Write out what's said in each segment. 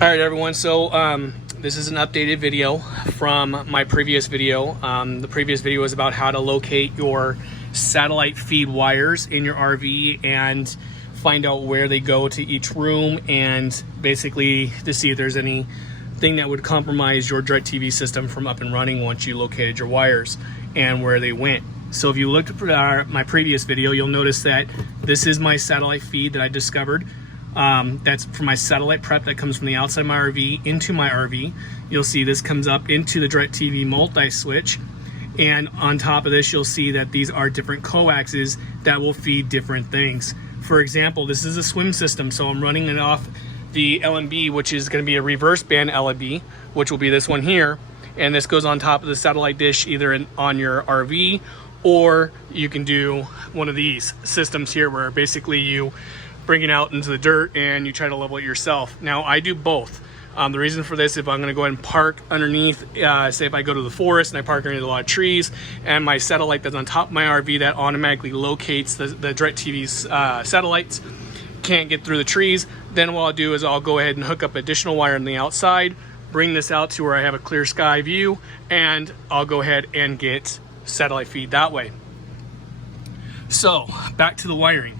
All right, everyone. So this is an updated video from my previous video. The previous video was about how to locate your satellite feed wires in your RV and find out where they go to each room, and basically to see if there's anything that would compromise your DIRECTV system from up and running once you located your wires and where they went. So if you looked at my previous video, you'll notice that this is my satellite feed that I discovered. That's for my satellite prep that comes from the outside of my RV into my RV. You'll see this comes up into the DIRECTV multi-switch, and on top of this you'll see that these are different coaxes that will feed different things. For example, this is a swim system, so I'm running it off the LNB, which is going to be a reverse band LNB, which will be this one here, and this goes on top of the satellite dish either on your RV, or you can do one of these systems here where basically you bring it out into the dirt and you try to level it yourself. Now I do both. The reason for this, if I'm going to go ahead and park underneath, say if I go to the forest and I park underneath a lot of trees, and my satellite that's on top of my RV that automatically locates the DIRECTV's satellites can't get through the trees, then what I'll do is I'll go ahead and hook up additional wire on the outside, bring this out to where I have a clear sky view, and I'll go ahead and get satellite feed that way. So back to the wiring.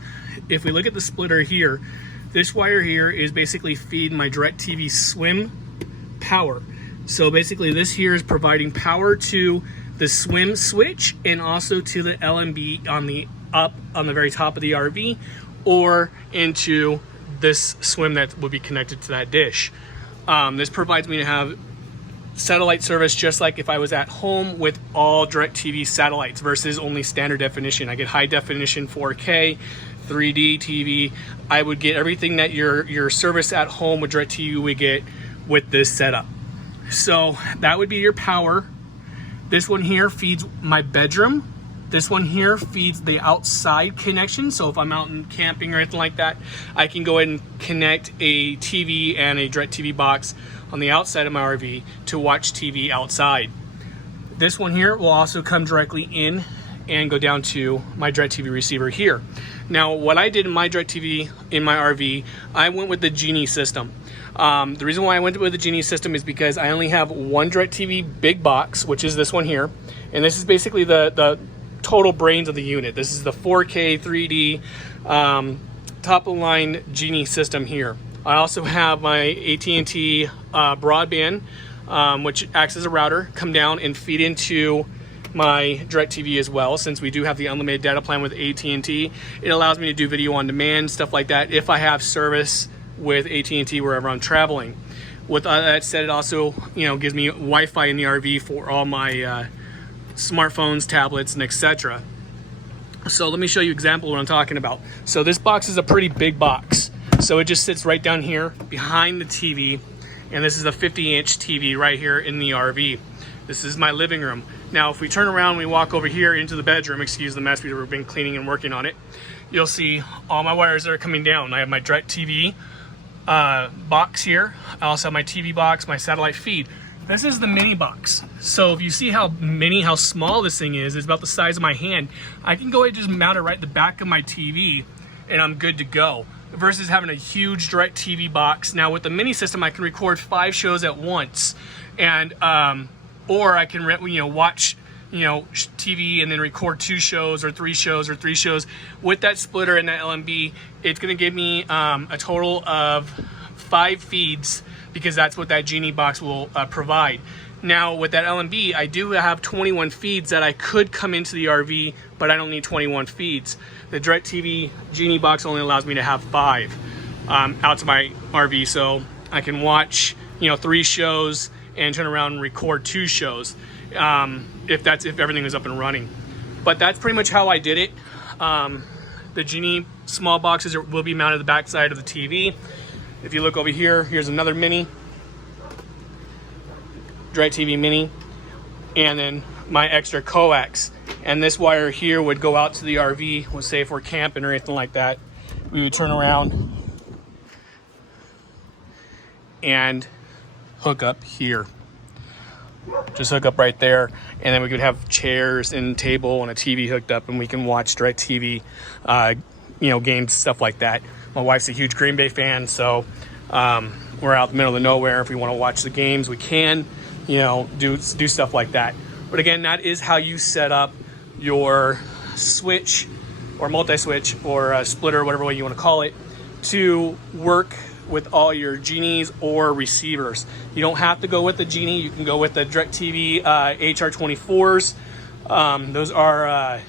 If we look at the splitter here, this wire here is basically feeding my DIRECTV swim power. So basically this here is providing power to the swim switch and also to the LNB on the very top of the RV, or into this swim that would be connected to that dish. This provides me to have satellite service just like if I was at home with all DIRECTV satellites versus only standard definition. I get high definition 4K, 3D TV. I would get everything that your service at home with DIRECTV would get with this setup. So that would be your power. This one here feeds my bedroom. This one here feeds the outside connection. So if I'm out in camping or anything like that, I can go ahead and connect a TV and a DIRECTV box on the outside of my RV to watch TV outside. This one here will also come directly in and go down to my DIRECTV receiver here. Now, what I did in my DIRECTV in my RV, I went with the Genie system. The reason why I went with the Genie system is because I only have one DIRECTV big box, which is this one here, and this is basically the total brains of the unit. This is the 4K 3D top of the line Genie system here. I also have my AT&T broadband, which acts as a router, come down and feed into my DIRECTV as well. Since we do have the unlimited data plan with AT&T, it allows me to do video on demand, stuff like that, if I have service with AT&T wherever I'm traveling. With that said, it also gives me Wi-Fi in the RV for all my smartphones, tablets, and etc. So let me show you an example of what I'm talking about. So this box is a pretty big box. So it just sits right down here behind the TV, and this is a 50-inch TV right here in the RV. This is my living room. Now, if we turn around and we walk over here into the bedroom, excuse the mess, we've been cleaning and working on it, you'll see all my wires that are coming down. I have my DIRECTV box here. I also have my TV box, my satellite feed. This is the mini box. So if you see how small this thing is, it's about the size of my hand. I can go ahead and just mount it right at the back of my TV and I'm good to go. Versus having a huge DIRECTV box. Now with the mini system, I can record 5 shows at once, and or I can watch TV and then record 2 shows or 3 shows or 3 shows. With that splitter and that LNB, it's going to give me a total of 5 feeds, because that's what that Genie box will provide. Now with that LNB, I do have 21 feeds that I could come into the RV, but I don't need 21 feeds. The DIRECTV Genie box only allows me to have 5 out to my RV, so I can watch 3 shows and turn around and record 2 shows if everything is up and running. But that's pretty much how I did it. The Genie small boxes will be mounted to the back side of the TV. If you look over here, here's another mini DIRECTV mini, and then my extra coax. And this wire here would go out to the RV. We'll say if we're camping or anything like that, we would turn around and hook up here. Just hook up right there, and then we could have chairs and table and a TV hooked up, and we can watch DIRECTV, games, stuff like that. My wife's a huge Green Bay fan, so we're out in the middle of nowhere. If we want to watch the games, we can, you know, do stuff like that. But again, that is how you set up your switch or multi-switch or splitter, whatever way you want to call it, to work with all your Genies or receivers. You don't have to go with the Genie. You can go with the DIRECTV HR24s. Those are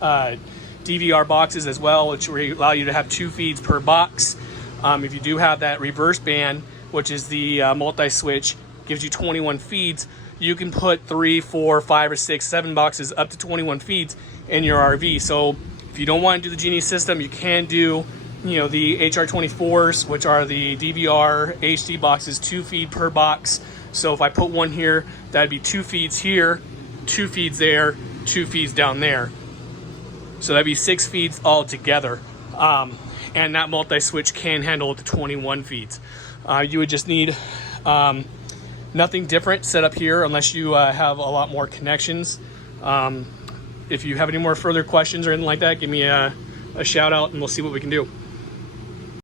DVR boxes as well, which allow you to have 2 feeds per box. If you do have that reverse band, which is the multi-switch, gives you 21 feeds, you can put 3, 4, 5, or 6, 7 boxes up to 21 feeds in your RV. So if you don't want to do the Genie system, you can do, you know, the HR24s, which are the DVR HD boxes, 2 feed per box. So if I put one here, that'd be 2 feeds here, 2 feeds there, 2 feeds down there. So that'd be 6 feeds all together. And that multi-switch can handle up to 21 feeds. You would just need nothing different set up here unless you have a lot more connections. If you have any more further questions or anything like that, give me a shout out and we'll see what we can do.